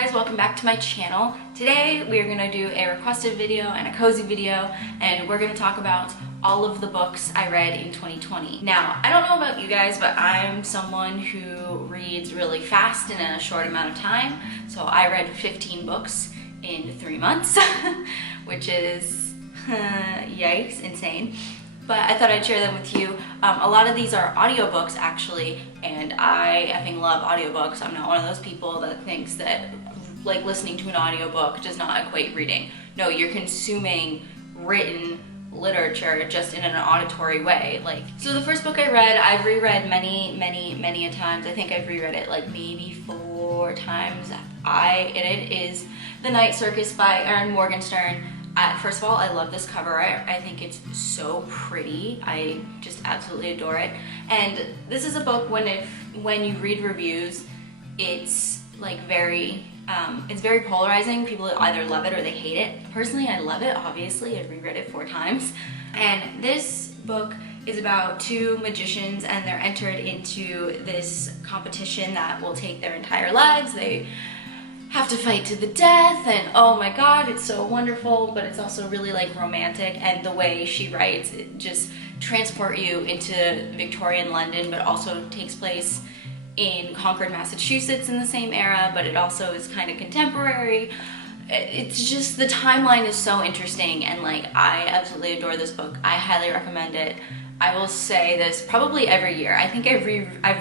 guys, welcome back to my channel. Today we are going to do a requested video and a cozy video, and we're going to talk about all of the books I read in 2020. Now, I don't know about you guys, but I'm someone who reads really fast in a short amount of time. So I read 15 books in 3 months, which is yikes, insane. But I thought I'd share them with you. A lot of these are audiobooks actually, and I effing love audiobooks. I'm not one of those people that thinks that like listening to an audiobook does not equate reading. No, you're consuming written literature just in an auditory way. So the first book I read, I've reread many a times. I think I've reread it like maybe 4 times. It is The Night Circus by Erin Morganstern. First of all, I love this cover. I think it's so pretty. I just absolutely adore it. And this is a book when you read reviews, it's like it's very polarizing. People either love it or they hate it. Personally, I love it. Obviously, I've reread it 4 times. And this book is about 2 magicians, and they're entered into this competition that will take their entire lives. They have to fight to the death, and oh my god, it's so wonderful, but it's also really like romantic, and the way she writes, it just transport you into Victorian London, but also takes place in Concord, Massachusetts in the same era, but it also is kind of contemporary. It's just, the timeline is so interesting, and like I absolutely adore this book. I highly recommend it. I will say this probably every year. I think I've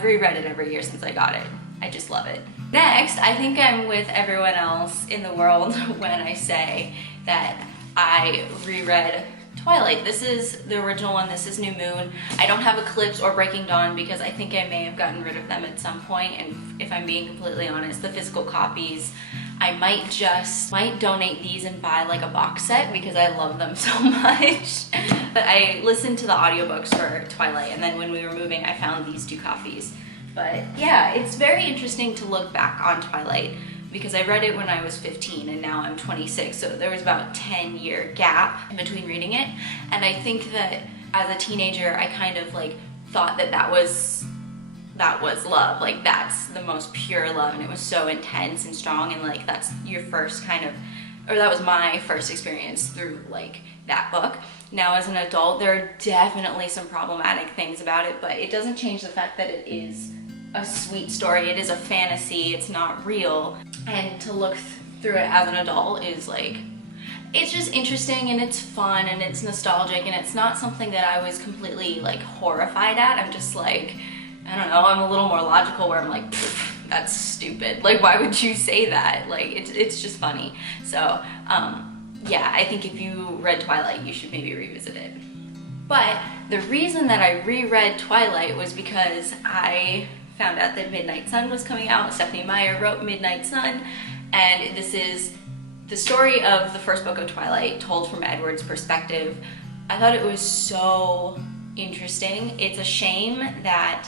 reread it every year since I got it. I just love it. Next, I think I'm with everyone else in the world when I say that I reread Twilight. This is the original one. This is New Moon. I don't have Eclipse or Breaking Dawn because I think I may have gotten rid of them at some point, and if I'm being completely honest, the physical copies, I might donate these and buy like a box set because I love them so much. But I listened to the audiobooks for Twilight, and then when we were moving, I found these 2 copies. But yeah, it's very interesting to look back on Twilight because I read it when I was 15 and now I'm 26, so there was about a 10-year gap in between reading it. And I think that as a teenager, I kind of like thought that was love, like that's the most pure love, and it was so intense and strong, and like that's your first that was my first experience through like that book. Now as an adult, there are definitely some problematic things about it, but it doesn't change the fact that it is a sweet story. It is a fantasy, it's not real, and to look through it as an adult is like, it's just interesting and it's fun and it's nostalgic, and it's not something that I was completely like horrified at. I'm just like, I don't know, I'm a little more logical where I'm like, that's stupid, like why would you say that? Like it's just funny. So yeah, I think if you read Twilight, you should maybe revisit it. But the reason that I reread Twilight was because I found out that Midnight Sun was coming out. Stephanie Meyer wrote Midnight Sun, and this is the story of the first book of Twilight told from Edward's perspective. I thought it was so interesting. It's a shame that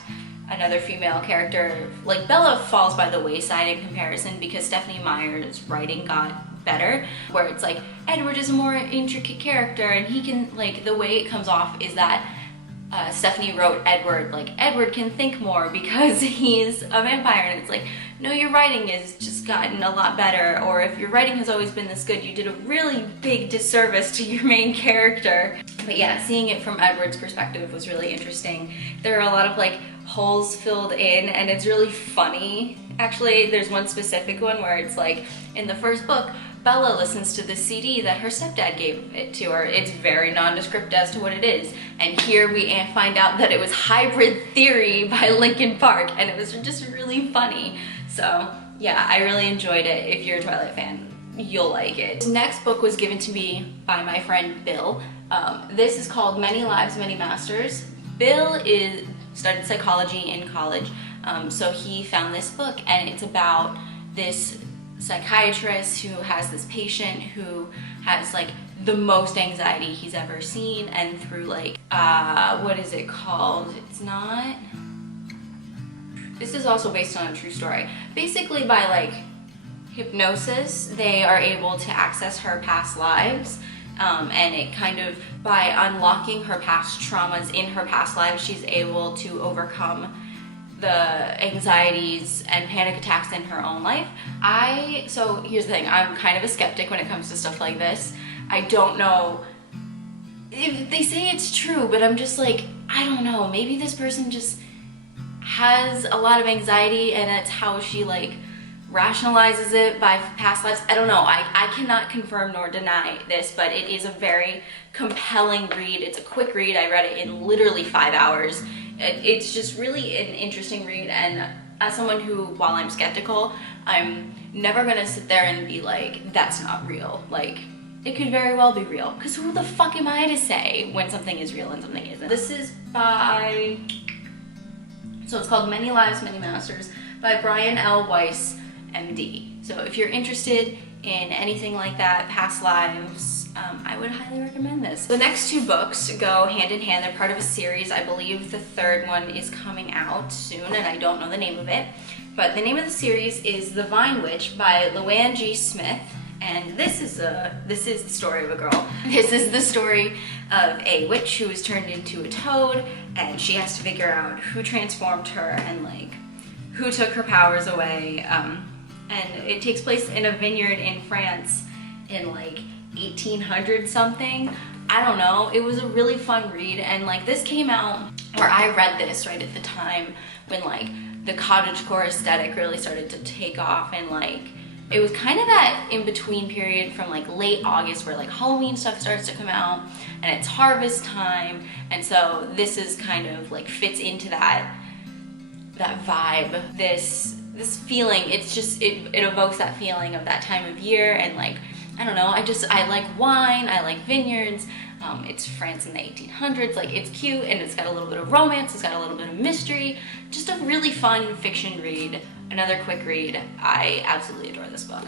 another female character, like Bella, falls by the wayside in comparison because Stephanie Meyer's writing got better, where it's like Edward is a more intricate character, and he can, like, the way it comes off is that Stephanie wrote Edward like Edward can think more because he's a vampire, and it's like, no, your writing has just gotten a lot better, or if your writing has always been this good, you did a really big disservice to your main character. But yeah, seeing it from Edward's perspective was really interesting. There are a lot of like holes filled in, and it's really funny. Actually, there's one specific one where it's like, in the first book, Bella listens to the CD that her stepdad gave it to her. It's very nondescript as to what it is. And here we find out that it was Hybrid Theory by Linkin Park, and it was just really funny. So yeah, I really enjoyed it. If you're a Twilight fan, you'll like it. The next book was given to me by my friend Bill. This is called Many Lives, Many Masters. Bill studied psychology in college, so he found this book, and it's about this psychiatrist who has this patient who has like the most anxiety he's ever seen, and through like what is it called? This is also based on a true story. Basically, by like hypnosis, they are able to access her past lives, and it kind of, by unlocking her past traumas in her past lives, she's able to overcome the anxieties and panic attacks in her own life. So here's the thing, I'm kind of a skeptic when it comes to stuff like this. I don't know if they say it's true, but I'm just like, I don't know, maybe this person just has a lot of anxiety and it's how she like rationalizes it by past lives. I don't know, I cannot confirm nor deny this, but it is a very compelling read. It's a quick read. I read it in literally 5 hours. It's just really an interesting read, and as someone who, while I'm skeptical, I'm never gonna sit there and be like, that's not real. Like, it could very well be real, because who the fuck am I to say when something is real and something isn't? This is by, so it's called Many Lives, Many Masters by Brian L. Weiss, MD. So if you're interested in anything like that, past lives, I would highly recommend this. The next 2 books go hand in hand. They're part of a series. I believe the 3rd one is coming out soon, and I don't know the name of it. But the name of the series is The Vine Witch by Luanne G. Smith. And this is the story of a girl. This is the story of a witch who was turned into a toad, and she has to figure out who transformed her and like who took her powers away. And it takes place in a vineyard in France in like 1800 something. I don't know. It was a really fun read, and like this came out, or I read this right at the time when like the cottagecore aesthetic really started to take off, and like it was kind of that in-between period from like late August where like Halloween stuff starts to come out and it's harvest time, and so this is kind of like fits into that vibe, this feeling. It's just, it evokes that feeling of that time of year, and like, I don't know, I like wine, I like vineyards, it's France in the 1800s, like it's cute, and it's got a little bit of romance, it's got a little bit of mystery, just a really fun fiction read, another quick read. I absolutely adore this book.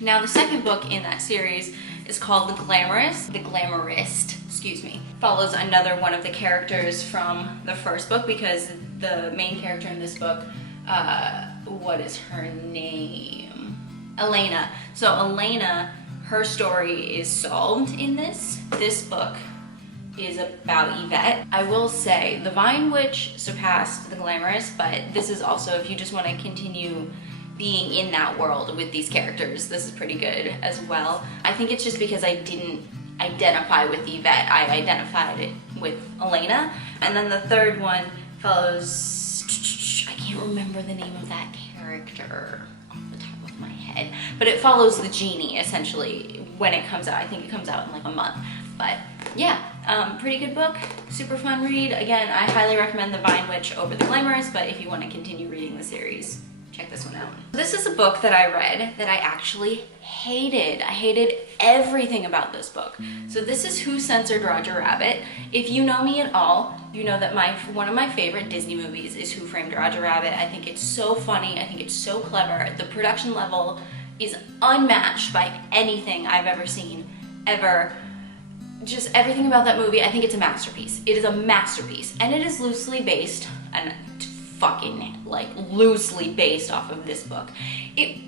Now the second book in that series is called The Glamourist, excuse me. Follows another one of the characters from the first book, because the main character in this book, what is her name? Elena. So Elena, her story is solved in this. This book is about Yvette. I will say, The Vine Witch surpassed The Glamourist, but this is also, if you just want to continue being in that world with these characters, this is pretty good as well. I think it's just because I didn't identify with Yvette, I identified it with Elena. And then the third one follows, I can't remember the name of that character off the top of my head, but it follows the genie essentially when it comes out. I think it comes out in like a month, but yeah, pretty good book, super fun read. Again, I highly recommend The Vine Witch over The Glamourist, but if you want to continue reading the series, check this one out. This is a book that I read that I actually hated. I hated everything about this book. So this is Who Censored Roger Rabbit. If you know me at all, you know that one of my favorite Disney movies is Who Framed Roger Rabbit. I think it's so funny, I think it's so clever. The production level is unmatched by anything I've ever seen, ever. Just everything about that movie, I think it's a masterpiece. It is a masterpiece, and it is loosely based, and fucking like loosely based off of this book.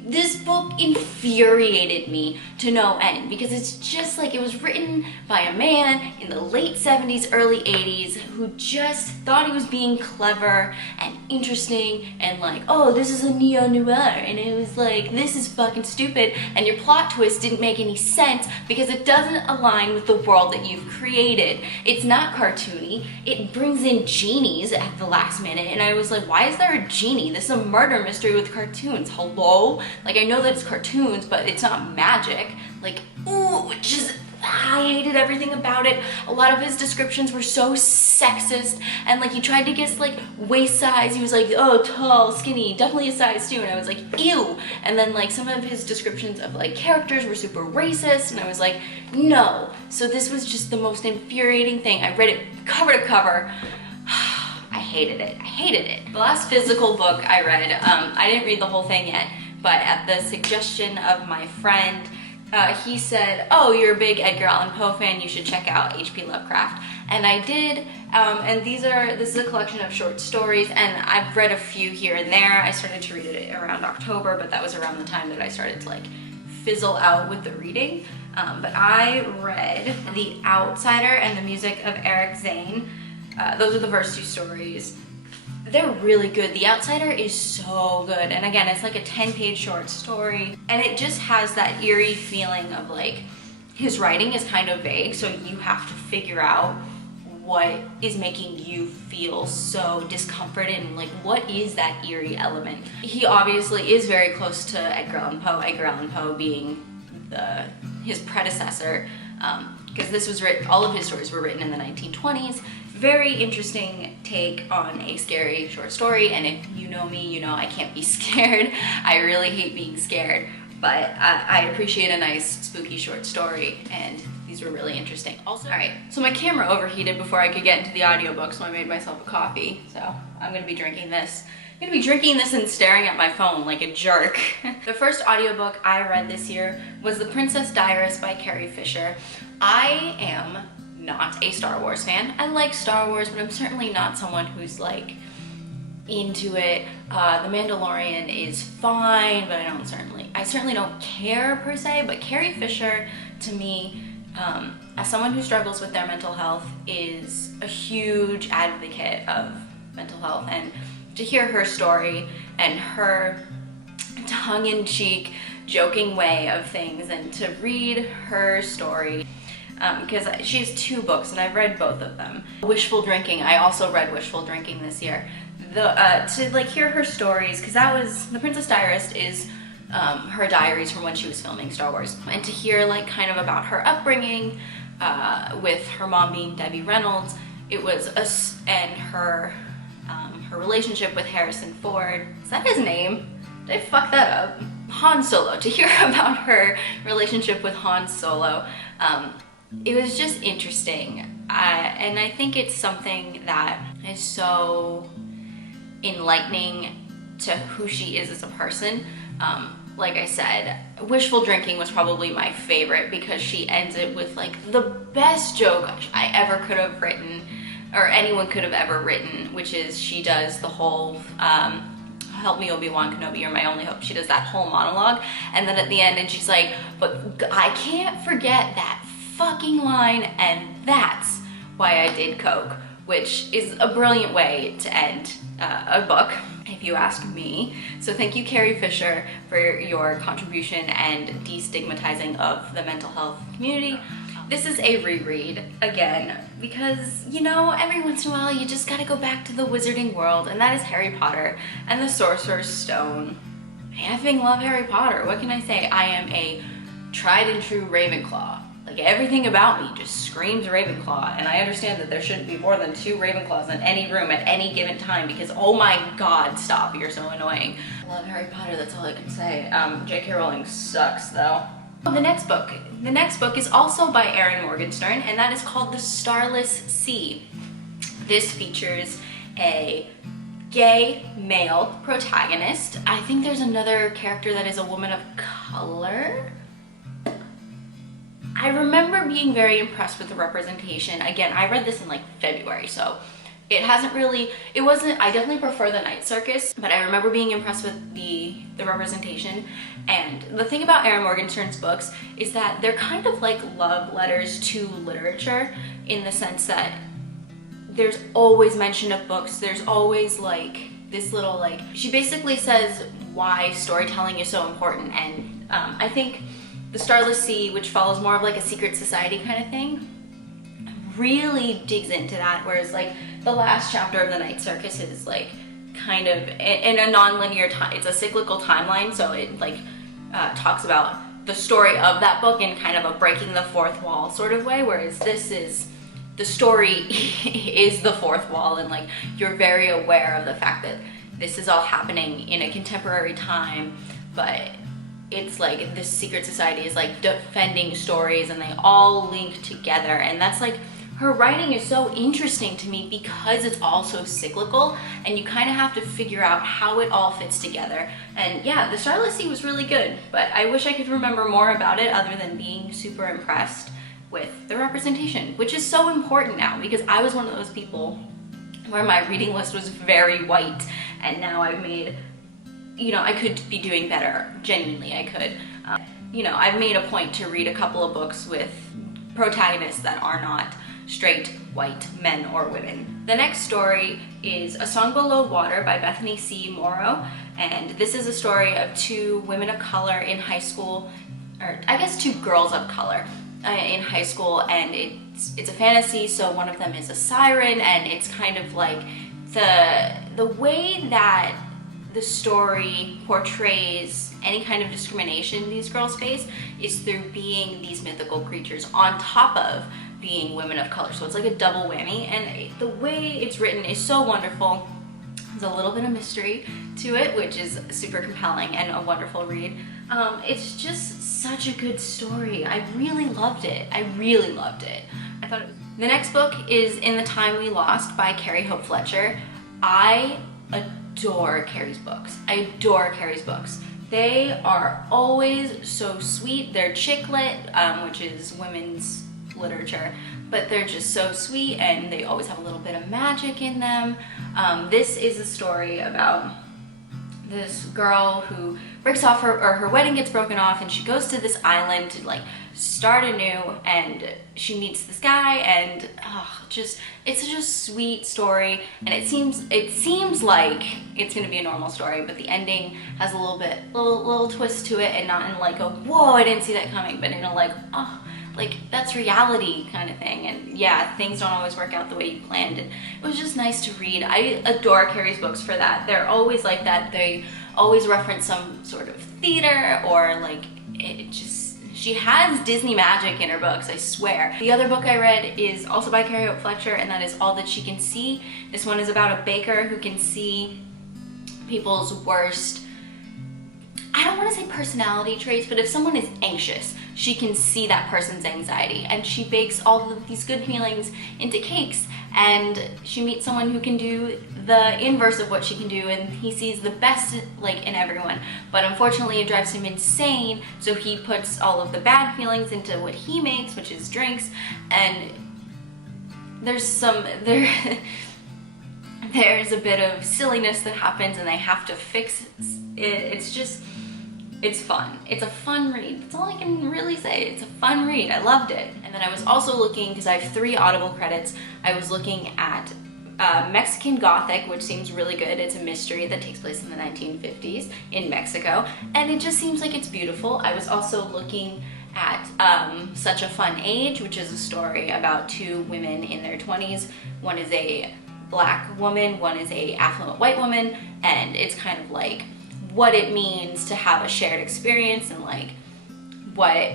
This book infuriated me to no end, because it's just like, it was written by a man in the late 70s, early 80s who just thought he was being clever and interesting and like, oh, this is a neo-noir, and it was like, this is fucking stupid, and your plot twist didn't make any sense because it doesn't align with the world that you've created. It's not cartoony. It brings in genies at the last minute, and I was like, why is there a genie? This is a murder mystery with cartoons. Hello? Like, I know that it's cartoons, but it's not magic. Like, ooh, just, I hated everything about it. A lot of his descriptions were so sexist, and like, he tried to guess like waist size. He was like, oh, tall, skinny, definitely a size 2, and I was like, ew. And then like, some of his descriptions of like characters were super racist, and I was like, no. So this was just the most infuriating thing. I read it cover to cover. I hated it. I hated it. The last physical book I read, I didn't read the whole thing yet, but at the suggestion of my friend, he said, oh, you're a big Edgar Allan Poe fan, you should check out H.P. Lovecraft. And I did, and this is a collection of short stories, and I've read a few here and there. I started to read it around October, but that was around the time that I started to like fizzle out with the reading. But I read The Outsider and the Music of Eric Zane. Those are the first 2 stories. they're really good. The Outsider is so good, and again, it's like a 10-page short story, and it just has that eerie feeling of like, his writing is kind of vague, so you have to figure out what is making you feel so discomforted and like what is that eerie element. He obviously is very close to Edgar Allan Poe, Edgar Allan Poe being his predecessor, because this was written, all of his stories were written in the 1920s. Very interesting take on a scary short story, and if you know me, you know I can't be scared. I really hate being scared, but I appreciate a nice spooky short story, and these were really interesting. Also, all right, so my camera overheated before I could get into the audiobook, so I made myself a coffee. So I'm gonna be drinking this. I'm gonna be drinking this and staring at my phone like a jerk. The first audiobook I read this year was The Princess Diarist by Carrie Fisher. I am not a Star Wars fan. I like Star Wars, but I'm certainly not someone who's like into it. The Mandalorian is fine, but I certainly don't care per se, but Carrie Fisher, to me, as someone who struggles with their mental health, is a huge advocate of mental health, and to hear her story and her tongue-in-cheek, joking way of things, and to read her story, because she has 2 books and I've read both of them. Wishful Drinking, I also read Wishful Drinking this year. To like hear her stories, because that was, The Princess Diarist is her diaries from when she was filming Star Wars, and to hear like kind of about her upbringing with her mom being Debbie Reynolds, it was and her relationship with Harrison Ford. Is that his name? Did I fuck that up? Han Solo. To hear about her relationship with Han Solo, it was just interesting, and I think it's something that is so enlightening to who she is as a person. Like I said, Wishful Drinking was probably my favorite because she ends it with like the best joke I ever could have written, or anyone could have ever written, which is she does the whole help me Obi-Wan Kenobi, you're my only hope. She does that whole monologue, and then at the end, and she's like, but I can't forget that fucking line, and that's why I did coke, which is a brilliant way to end a book, if you ask me. So thank you, Carrie Fisher, for your contribution and destigmatizing of the mental health community. This is a reread, again, because, you know, every once in a while you just gotta go back to the wizarding world, and that is Harry Potter and the Sorcerer's Stone. I effing love Harry Potter. What can I say? I am a tried and true Ravenclaw. Like, everything about me just screams Ravenclaw, and I understand that there shouldn't be more than 2 Ravenclaws in any room at any given time because, oh my god, stop, you're so annoying. I love Harry Potter, that's all I can say. J.K. Rowling sucks, though. The next book is also by Erin Morgenstern, and that is called The Starless Sea. This features a gay male protagonist. I think there's another character that is a woman of color. I remember being very impressed with the representation. Again, I read this in like February, so it wasn't, I definitely prefer the Night Circus, but I remember being impressed with the representation. And the thing about Erin Morgenstern's books is that they're kind of like love letters to literature, in the sense that there's always mention of books, there's always like this little like, she basically says why storytelling is so important, and I think The Starless Sea, which follows more of like a secret society kind of thing, really digs into that, whereas like the last chapter of the Night Circus is like kind of in a non-linear time, it's a cyclical timeline, so it like talks about the story of that book in kind of a breaking the fourth wall sort of way, whereas this is, the story is the fourth wall, and like you're very aware of the fact that this is all happening in a contemporary time, but it's like this secret society is like defending stories and they all link together, and that's like, her writing is so interesting to me because it's all so cyclical, and you kind of have to figure out how it all fits together. And yeah, The Starless Sea was really good, but I wish I could remember more about it other than being super impressed with the representation, which is so important now, because I was one of those people where my reading list was very white, and now I've made, you know, I could be doing better. Genuinely, I could. You know, I've made a point to read a couple of books with protagonists that are not straight white men or women. The next story is A Song Below Water by Bethany C. Morrow, and this is a story of two women of color in high school, or I guess two girls of color in high school, and it's a fantasy, so one of them is a siren, and it's kind of like the way that the story portrays any kind of discrimination these girls face is through being these mythical creatures on top of being women of color. So it's like a double whammy, and the way it's written is so wonderful. There's a little bit of mystery to it, which is super compelling and a wonderful read. It's just such a good story. I really loved it. I really loved it. I thought it was... The next book is In the Time We Lost by Carrie Hope Fletcher. I adore Carrie's books. I adore Carrie's books. They are always so sweet. They're chick lit, which is women's literature, but they're just so sweet, and they always have a little bit of magic in them. This is a story about this girl who breaks off her wedding gets broken off, and she goes to this island to like start anew, and she meets this guy, and it's such a sweet story, and it seems like it's gonna be a normal story, but the ending has a little twist to it, and not in like a whoa, I didn't see that coming, but in a like, oh, like that's reality kind of thing. And yeah, things don't always work out the way you planned, and it was just nice to read. I adore Carrie's books for that. They're always like that. They always reference some sort of theater, or like she has Disney magic in her books, I swear. The other book I read is also by Carrie Hope Fletcher, and that is All That She Can See. This one is about a baker who can see people's worst, I don't want to say personality traits, but if someone is anxious, she can see that person's anxiety, and she bakes all of these good feelings into cakes, and she meets someone who can do the inverse of what she can do, and he sees the best like in everyone, but unfortunately it drives him insane, so he puts all of the bad feelings into what he makes, which is drinks, and there's a bit of silliness that happens, and they have to fix it. It's fun. It's a fun read. That's all I can really say. It's a fun read. I loved it. And then I was also looking, because I have 3 Audible credits, I was looking at Mexican Gothic, which seems really good. It's a mystery that takes place in the 1950s in Mexico, and it just seems like it's beautiful. I was also looking at Such a Fun Age, which is a story about 2 women in their 20s. One is a black woman, one is a affluent white woman, and it's kind of like what it means to have a shared experience, and like what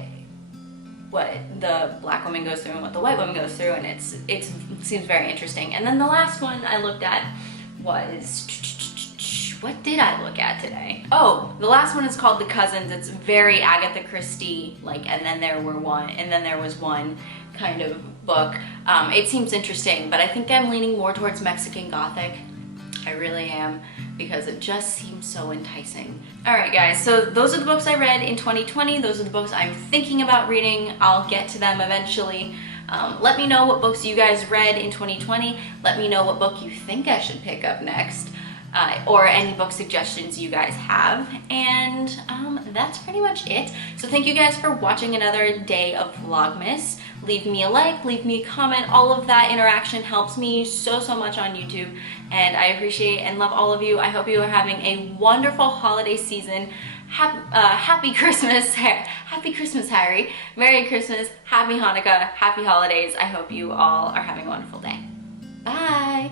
the black woman goes through and what the white woman goes through, and it seems very interesting. And then the last one I looked at was, what did I look at today? Oh, the last one is called The Cousins. It's very Agatha Christie, like, and then there was one kind of book. It seems interesting, but I think I'm leaning more towards Mexican Gothic. I really am, because it just seems so enticing. Alright guys, so those are the books I read in 2020. Those are the books I'm thinking about reading. I'll get to them eventually. Let me know what books you guys read in 2020. Let me know what book you think I should pick up next, or any book suggestions you guys have. And that's pretty much it. So thank you guys for watching another day of Vlogmas. Leave me a like, leave me a comment. All of that interaction helps me so much on YouTube, and I appreciate and love all of you. I hope you are having a wonderful holiday season. Happy Christmas, Happy Christmas, Harry. Merry Christmas, Happy Hanukkah, Happy Holidays. I hope you all are having a wonderful day. Bye.